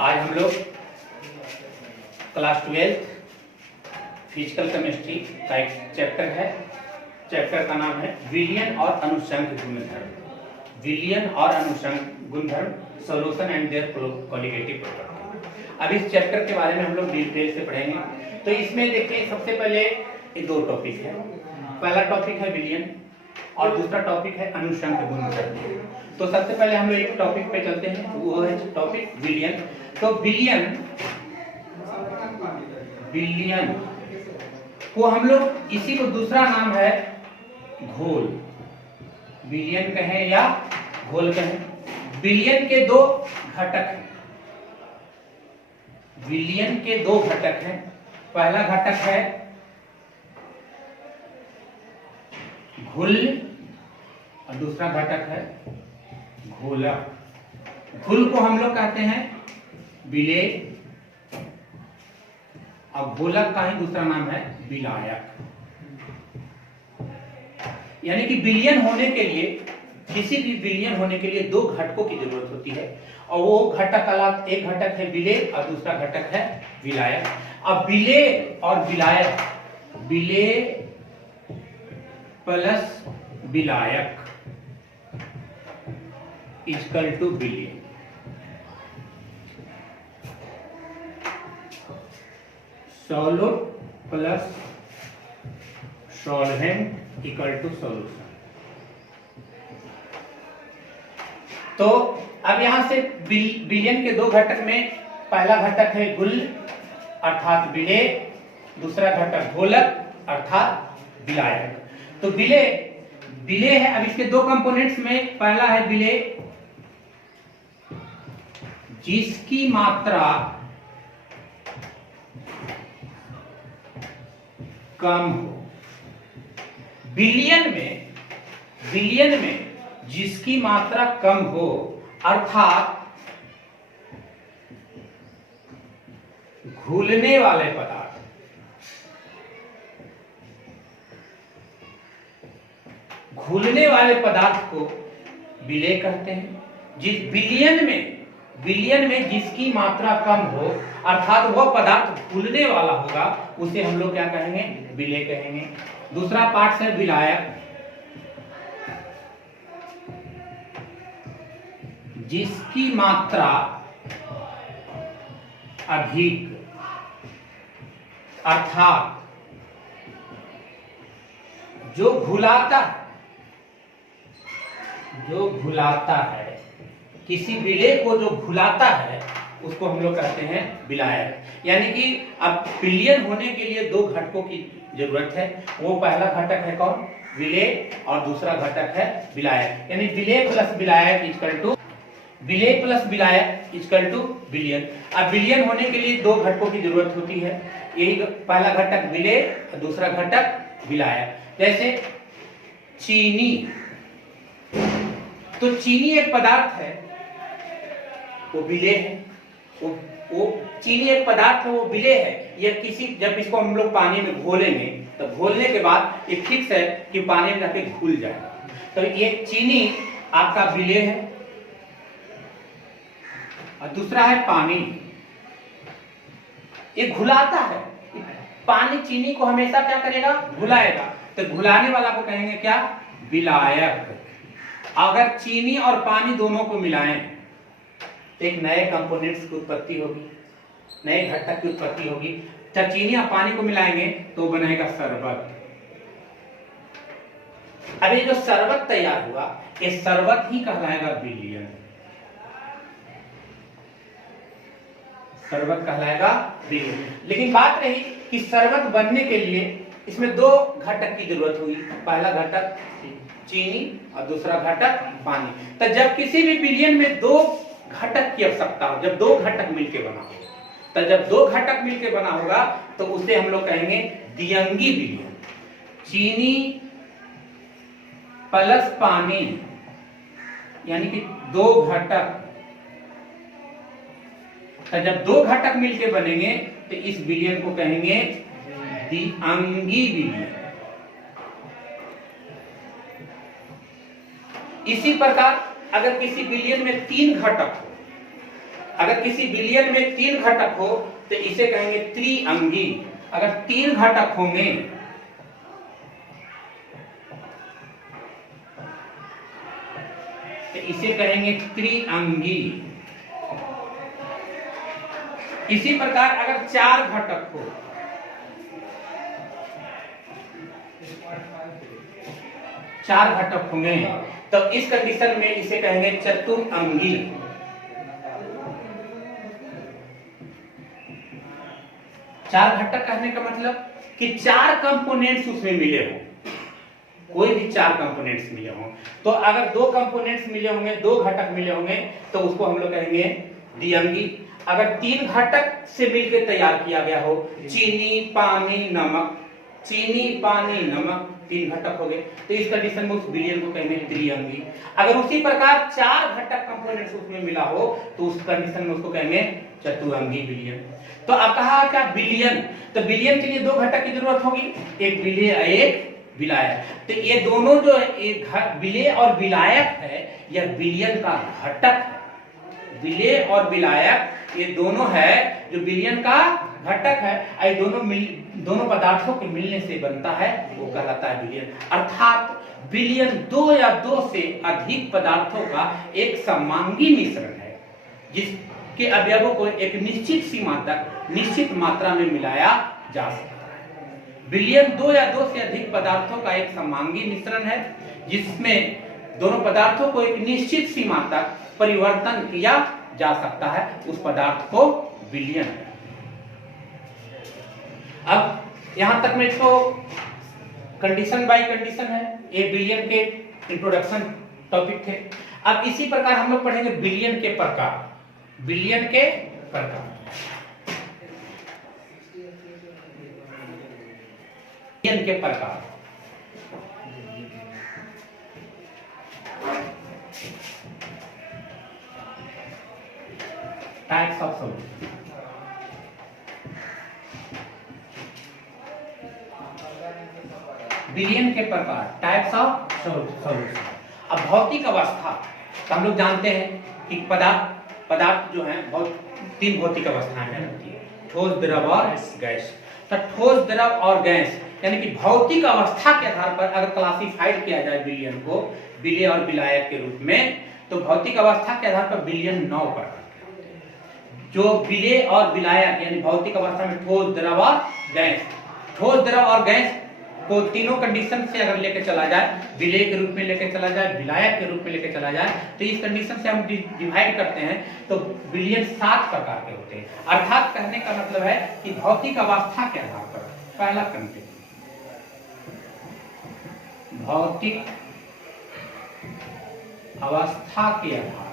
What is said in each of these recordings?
आज हम लोग क्लास 12 फिजिकल केमिस्ट्री का एक चैप्टर है। चैप्टर का नाम है विलयन और अनुषंग गुणधर्म। विलयन और अनुषंग गुणधर्म, solution and their colligative property. अब इस चैप्टर के बारे में हम लोग डिटेल से पढ़ेंगे। तो इसमें देखिए, सबसे पहले ये दो टॉपिक है। पहला टॉपिक है विलयन और दूसरा टॉपिक है अनुषंग गुणधर्म। तो सबसे पहले हम लोग एक टॉपिक पे चलते हैं, वो है टॉपिक विलयन। तो विलयन को हम लोग, इसी को दूसरा नाम है घोल। विलयन कहें या घोल कहें। विलयन के दो घटक हैं। विलयन के दो घटक हैं। पहला घटक है घुल और दूसरा घटक है घोलक। घुल को हम लोग कहते हैं विलेय और घोलक का ही दूसरा नाम है विलायक। यानी कि विलयन होने के लिए, किसी भी विलयन होने के लिए दो घटकों की जरूरत होती है और वो घटक अलग, एक घटक है विलेय और दूसरा घटक है विलायक। अब विलेय और विलायक, विलेय प्लस विलायक इक्वल टू विलयन। Solute plus solvent equal to solution. तो अब यहां से विलयन के दो घटक में पहला घटक है गुल अर्थात विलेय, दूसरा घटक घोलक अर्थात विलायक। तो विलेय है। अब इसके दो कंपोनेंट्स में पहला है विलेय जिसकी मात्रा कम हो। विलयन में जिसकी मात्रा कम हो अर्थात घुलने वाले पदार्थ, घुलने वाले पदार्थ को विलेय कहते हैं। जिस विलयन में जिसकी मात्रा कम हो अर्थात वह पदार्थ घुलने वाला होगा, उसे हम लोग क्या कहेंगे? विलेय कहेंगे। दूसरा पार्ट है विलायक, जिसकी मात्रा अधिक अर्थात जो घुलाता है, किसी विलेय को जो घुलाता है उसको हम लोग कहते हैं विलायक। यानी कि अब विलयन होने के लिए दो घटकों की जरूरत है। वो पहला घटक है कौन? विलेय और दूसरा घटक है विलायक। यानी विलेय प्लस विलायक इक्वल टू विलयन। अब विलयन होने के लिए दो घटकों की जरूरत होती है। यही पहला घटक विलेय और दूसरा घटक विलायक। जैसे चीनी, तो चीनी एक पदार्थ है, वो विलेय है। वो चीनी एक पदार्थ है, वो विलेय है। ये जब इसको हम लोग पानी में घोलेंगे तो घोलने के बाद ये फिक्स है कि पानी में जाके घुल जाएगा। तो ये चीनी आपका विलेय है। और दूसरा है पानी, ये घुलाता है। पानी चीनी को हमेशा क्या करेगा? घुलाएगा। तो घुलाने वाला को कहेंगे क्या? विलायक। अगर चीनी और पानी दोनों को मिलाएं तो एक नए कंपोनेंट्स की उत्पत्ति होगी, नए घटक की उत्पत्ति होगी। जब चीनी और पानी को मिलाएंगे तो बनेगा शरबत। अब ये जो शरबत तैयार हुआ, ये शरबत ही कहलाएगा विलयन। शरबत कहलाएगा विलयन। लेकिन बात रही कि शरबत बनने के लिए इसमें दो घटक की जरूरत हुई। पहला घटक चीनी और दूसरा घटक पानी। तो जब किसी भी विलयन में दो घटक की आवश्यकता हो, जब दो घटक मिलकर बना हो, तो जब दो घटक मिलकर बना होगा तो उसे हम लोग कहेंगे द्विअंगी विलयन। चीनी प्लस पानी यानी कि दो घटक। तो जब दो घटक मिलकर बनेंगे तो इस विलयन को कहेंगे द्विअंगी विलयन। इसी प्रकार अगर किसी विलयन में तीन घटक हो अगर किसी विलयन में 3 घटक हो तो इसे कहेंगे त्रिअंगी। अगर 3 घटक होंगे तो इसे कहेंगे त्रिअंगी। इसी प्रकार अगर 4 घटक हो, 4 घटक होंगे तो इस कंडीशन में इसे कहेंगे चतुरंगी। 4 घटक कहने का मतलब कि 4 कंपोनेंट्स उसमें मिले हो, कोई भी 4 कंपोनेंट्स मिले हों। तो अगर 2 कंपोनेंट्स मिले होंगे, 2 घटक मिले होंगे तो उसको हम लोग कहेंगे द्विअंगी। अगर 3 घटक से मिलकर तैयार किया गया हो, चीनी पानी नमक, चीनी पानी नमक 3 घटक हो गए तो इस कंडीशन में उस विलयन को कहेंगे त्रिअंगी। अगर उसी प्रकार 4 घटक कंपोनेंट्स उसमें मिला हो तो उस कंडीशन में उसको कहेंगे चतुरंगी विलयन। तो अब कहा क्या विलयन, तो विलयन के लिए 2 घटक की जरूरत होगी, एक विलेय एक विलायक। तो ये दोनों जो एक विलेय और विलायक है यह विलयन का घटक है। विलेय और विलायक ये दोनों है जो विलयन का घटक है। ये दोनों पदार्थों के मिलने से बनता है, वो कहलाता है विलयन। अर्थात विलयन 2 या 2 से अधिक पदार्थों का एक समांगी मिश्रण है जिसके अवयवों को एक निश्चित सीमा तक निश्चित मात्रा में मिलाया जा सकता है। विलयन 2 या 2 से अधिक पदार्थों का एक समांगी मिश्रण है जिसमें दोनों पदार्थों को एक निश्चित सीमा तक परिवर्तन किया जा सकता है, उस पदार्थ को विलयन है। अब यहां तक में इसको कंडीशन बाय कंडीशन है, ये विलयन के इंट्रोडक्शन टॉपिक थे। अब इसी प्रकार हम लोग पढ़ेंगे विलयन के प्रकार। विलयन के प्रकार, विलयन के प्रकार। Types of solution. विलयन के प्रकार, टाइप्स ऑफ सॉल्यूशन। अब भौतिक अवस्था तो हम लोग जानते हैं कि पदार्थ जो है बहुत 3 भौतिक अवस्थाएं होती है, ठोस, द्रव और गैस। तो ठोस, द्रव और गैस यानी कि भौतिक अवस्था के आधार पर अगर क्लासिफाइड किया जाए विलयन को विलेय और विलायक के रूप में, तो भौतिक अवस्था के आधार पर विलयन 9 प्रकार के होते हैं। जो विलेय और विलायक यानी भौतिक अवस्था में ठोस, द्रव और गैस, ठोस, द्रव और गैस को तीनों कंडीशन से अगर लेके चला जाए, विलेय के रूप में लेके चला जाए, विलायक के रूप में लेके चला जाए, तो इस कंडीशन से हम डिवाइड करते हैं तो विलयन 7 प्रकार के होते हैं। अर्थात कहने का मतलब है कि भौतिक अवस्था के आधार पर पहला कंडीशन, भौतिक अवस्था के आधार,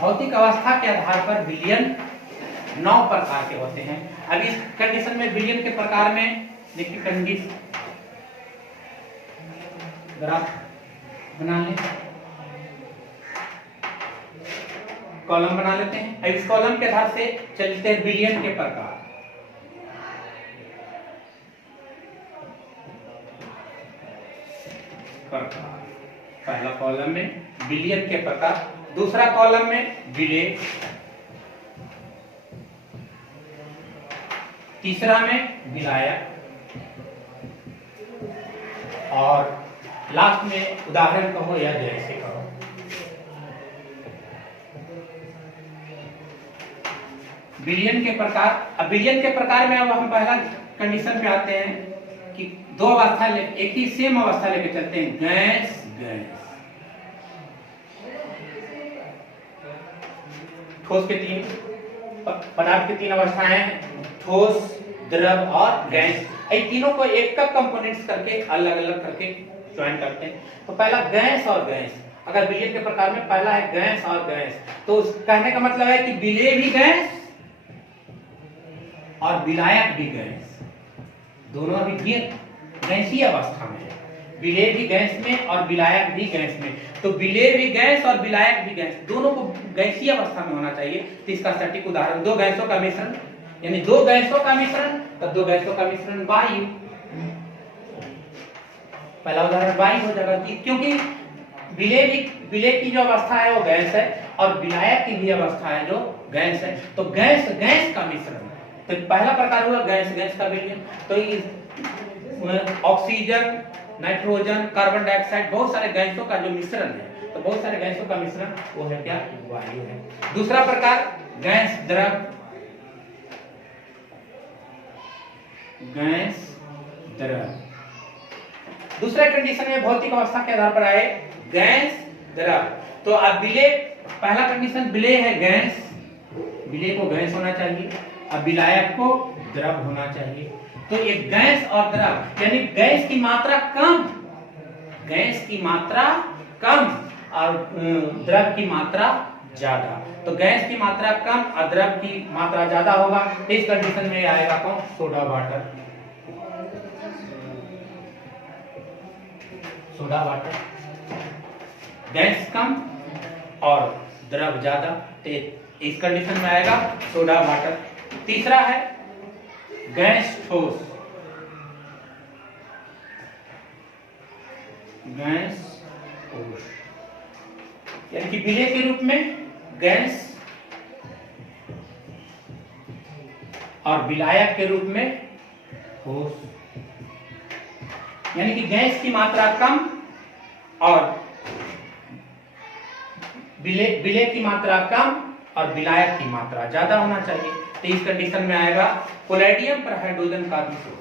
भौतिक अवस्था के आधार पर विलयन 9 प्रकार के होते हैं। अब इस कंडीशन में विलयन के प्रकार में देखिए कंडीशन ग्राफ बना लें, कॉलम बना लेते हैं। अब इस कॉलम के आधार से चलते हैं विलयन के प्रकार। पहला कॉलम में विलयन के प्रकार, दूसरा कॉलम में विलेय, तीसरा में विलायक और लास्ट में उदाहरण कहो या जैसे कहो। विलयन के प्रकार। अब विलयन के प्रकार में अब हम पहला कंडीशन पे आते हैं कि 2 अवस्था एक ही सेम अवस्था लेके चलते हैं, गैस गैस। ठोस के 3 पदार्थ की 3 अवस्थाएं, ठोस, द्रव और गैस। ये तीनों को एक कंपोनेंट्स करके अलग अलग करके ज्वाइन करते हैं। तो पहला गैस और गैस, अगर विलयन के प्रकार में पहला है गैस और गैस, तो कहने का मतलब है कि विलेय भी गैस और विलायक भी गैस, दोनों अभी गैसीय अवस्था में है। विलेय भी गैस में और विलायक भी गैस में। तो विलेय भी गैस और विलायक भी गैस, दोनों को गैसीय अवस्था में होना चाहिए। तो इसका सटीक उदाहरण 2 गैसों का मिश्रण, यानी 2 गैसों का मिश्रण, तब 2 गैसों का मिश्रण वायु। पहला उदाहरण वायु हो जाएगा क्योंकि विलय की जो अवस्था है वो गैस है और विलायक की भी अवस्था है जो गैस है। तो गैस गैस का मिश्रण। तो पहला प्रकार हुआ गैस गैस का विलयन। तो ऑक्सीजन, नाइट्रोजन, कार्बन डाइऑक्साइड, बहुत सारे गैसों का जो मिश्रण है, तो बहुत सारे गैसों का मिश्रण वो है क्या? वायु है। दूसरा प्रकार गैस द्रव। गैस द्रव दूसरा कंडीशन में भौतिक अवस्था के आधार पर आए गैस द्रव। तो अब विलय, पहला कंडीशन विलय है गैस, विलय को गैस होना चाहिए, अब विलायक को द्रव होना चाहिए। तो ये गैस और द्रव यानी गैस की मात्रा कम, गैस की मात्रा कम और द्रव की मात्रा ज्यादा। तो गैस की मात्रा कम और द्रव की मात्रा ज्यादा होगा। इस कंडीशन में आएगा कौन? Soda water. Soda water, gas कम और द्रव ज्यादा, इस कंडीशन में आएगा सोडा वाटर। तीसरा है गैस ठोस। गैस ठोस यानी कि विलय के रूप में गैस और विलायक के रूप में ठोस। यानी कि गैस की मात्रा कम और विलय की मात्रा कम और विलायक की मात्रा ज्यादा होना चाहिए। तो इस कंडीशन में आएगा पैलेडियम पर हाइड्रोजन का भी शोधन।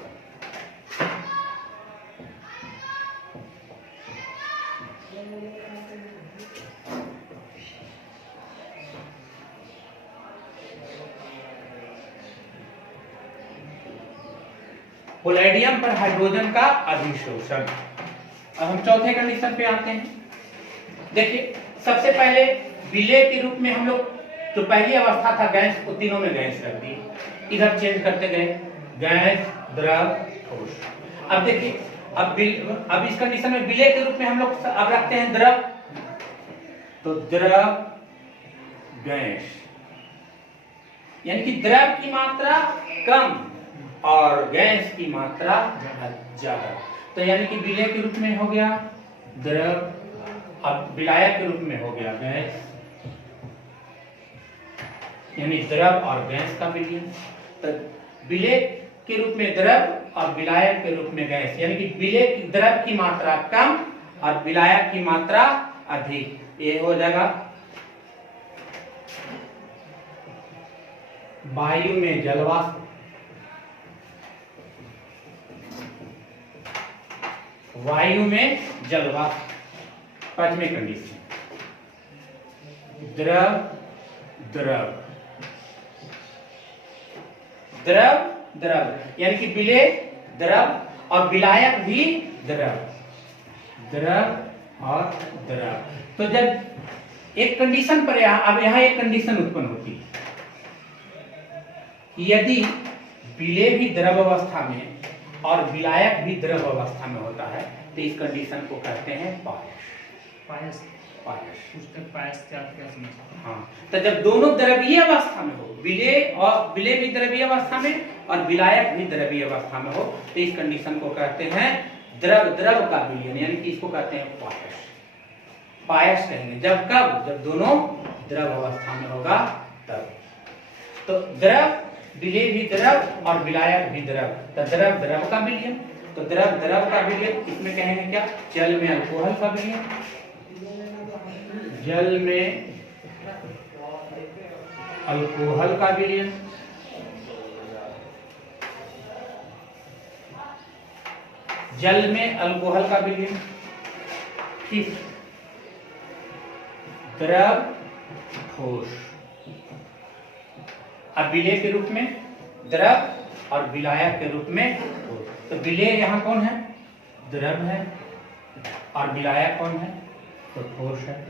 पैलेडियम पर हाइड्रोजन का अधिशोषण। अब हम चौथे कंडीशन पे आते हैं। देखिए सबसे पहले विलय के रूप में हम लोग जो पहली अवस्था था गैस, को तीनों में गैस रख दी, इधर चेंज करते गए गैस द्रव ठोस। अब देखिए अब इस कंडीशन में विलय के रूप में हम लोग अब रखते हैं द्रव, तो द्रव गैस यानी कि द्रव की मात्रा कम और गैस की मात्रा ज्यादा। तो यानी कि विलय के रूप में हो गया द्रव, अब विलायक के रूप में हो गया गैस, यानी द्रव और गैस का विलयन। तो विलय के रूप में द्रव और विलायक के रूप में गैस, यानी कि विलय की द्रव की मात्रा कम और विलायक की मात्रा अधिक, ये हो जाएगा वायु में जलवाष्प, वायु में जलवाष्प। पांचवी कंडीशन द्रव द्रव द्रव द्रव यानी कि विलय द्रव और विलायक भी द्रव, द्रव और द्रव। तो जब एक कंडीशन पर अब यहां एक कंडीशन उत्पन्न होती है कि यदि विलय भी द्रव अवस्था में और विलायक भी द्रव अवस्था में होता है तो इस कंडीशन को कहते हैं पायस। पायस क्या समझते हैं? हाँ, तो जब दोनों द्रवीय अवस्था में हो, विलय भी द्रवीय अवस्था में और विलायक भी द्रवीय अवस्था में हो, तो इस कंडीशन को कहते हैं द्रव द्रव का विलयन, यानी कि इसको कहते हैं पायस। पायस कहेंगे जब कब? जब दोनों द्रव अवस्था में होगा तब। तो द्रव, विलय भी द्रव और विलायक भी द्रव, तो द्रव द्रव का विलयन। तो द्रव द्रव का विलयन इसमें कहेंगे क्या? जल में अल्कोहल का विलयन, जल में अल्कोहल का विलयन, जल में अल्कोहल का विलयन। ठीक, द्रव ठोस। अब विलय के रूप में द्रव और विलायक के रूप में ठोस। तो विलय यहाँ कौन है? द्रव है और विलायक कौन है? तो ठोस है।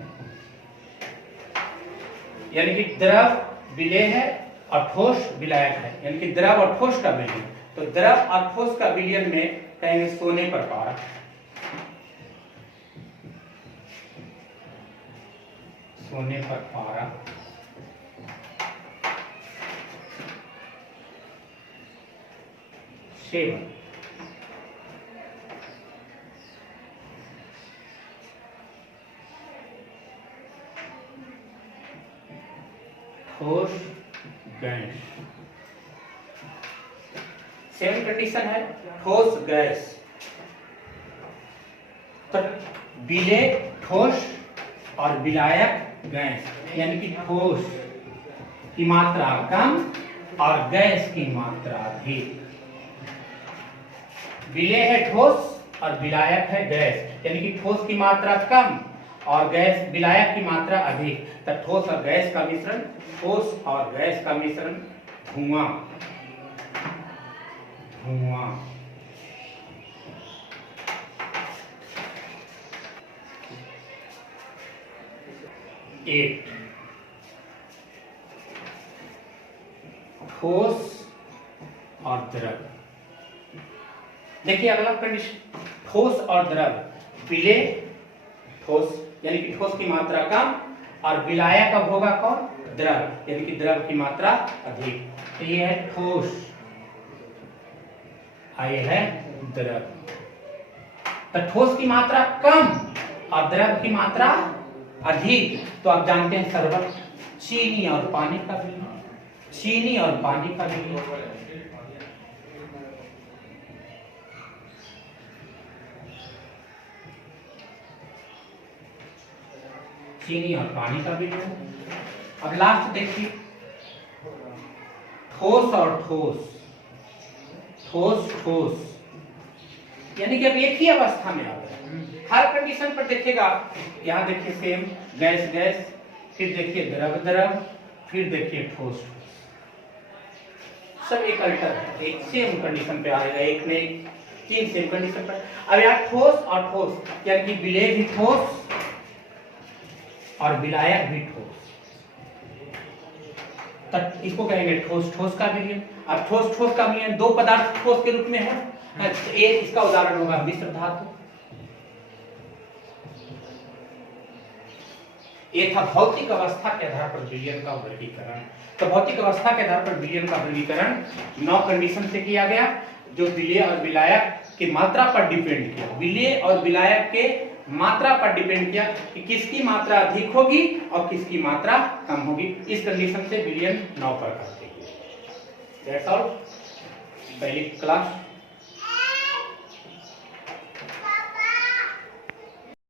यानी कि द्रव विलय है और ठोस विलायक है, यानी कि द्रव और ठोस का विलयन। तो द्रव और ठोस का विलयन में कहेंगे सोने पर पारा, सोने पर पारा। सेवन, ठोस गैस। सेवन कंडीशन है ठोस गैस। तो विलेय ठोस और विलायक गैस, यानी कि ठोस की मात्रा कम और गैस की मात्रा अधिक। विलेय है ठोस और विलायक है गैस, यानी कि ठोस की मात्रा कम और गैस विलायक की मात्रा अधिक। तो ठोस और गैस का मिश्रण, ठोस और गैस का मिश्रण धुआं। धुआं। एक ठोस और द्रव। देखिए अगला कंडीशन, ठोस और द्रव। विलेय ठोस, यानी कि ठोस की मात्रा कम और विलायक कब होगा कौन? द्रव, यानी कि द्रव की मात्रा अधिक। तो ये है ठोस, ये है द्रव। तो ठोस की मात्रा कम और द्रव की मात्रा अधिक। तो आप जानते हैं शरबत, चीनी और पानी का विलयन, चीनी और पानी का विलयन। चीनी और पानी का विलयन। अब लास्ट देखिए, ठोस और ठोस। ठोस ठोस यानी कि अब एक ही अवस्था में आ गए। हर कंडीशन पर देखिएगा, यहाँ देखिए सेम गैस गैस, फिर देखिए द्रव द्रव, फिर देखिए ठोस ठोस, सब एक अल्टर है, एक सेम कंडीशन पे आएगा, एक ने तीन सेम कंडीशन पर। अब यहाँ ठोस और ठोस, यानी कि विलेय भी ठोस और विलायक भी ठोस, तब इसको कहेंगे ठोस ठोस का विलयन। अब ठोस ठोस का विलयन दो पदार्थ ठोस के रूप में है। एक इसका उदाहरण होगा मिश्र धातु। ये था भौतिक अवस्था के आधार पर विलयन का वर्गीकरण। तो भौतिक अवस्था के आधार पर विलयन का वर्गीकरण 9 कंडीशन से किया गया, जो विलेय और विलायक की मात्रा पर डिपेंड किया। विलेय और विलायक के मात्रा पर डिपेंड किया कि किसकी मात्रा अधिक होगी और किसकी मात्रा कम होगी। इस कंडीशन से विलयन 9 प्रकार के। दैट्स ऑल, पहली क्लास।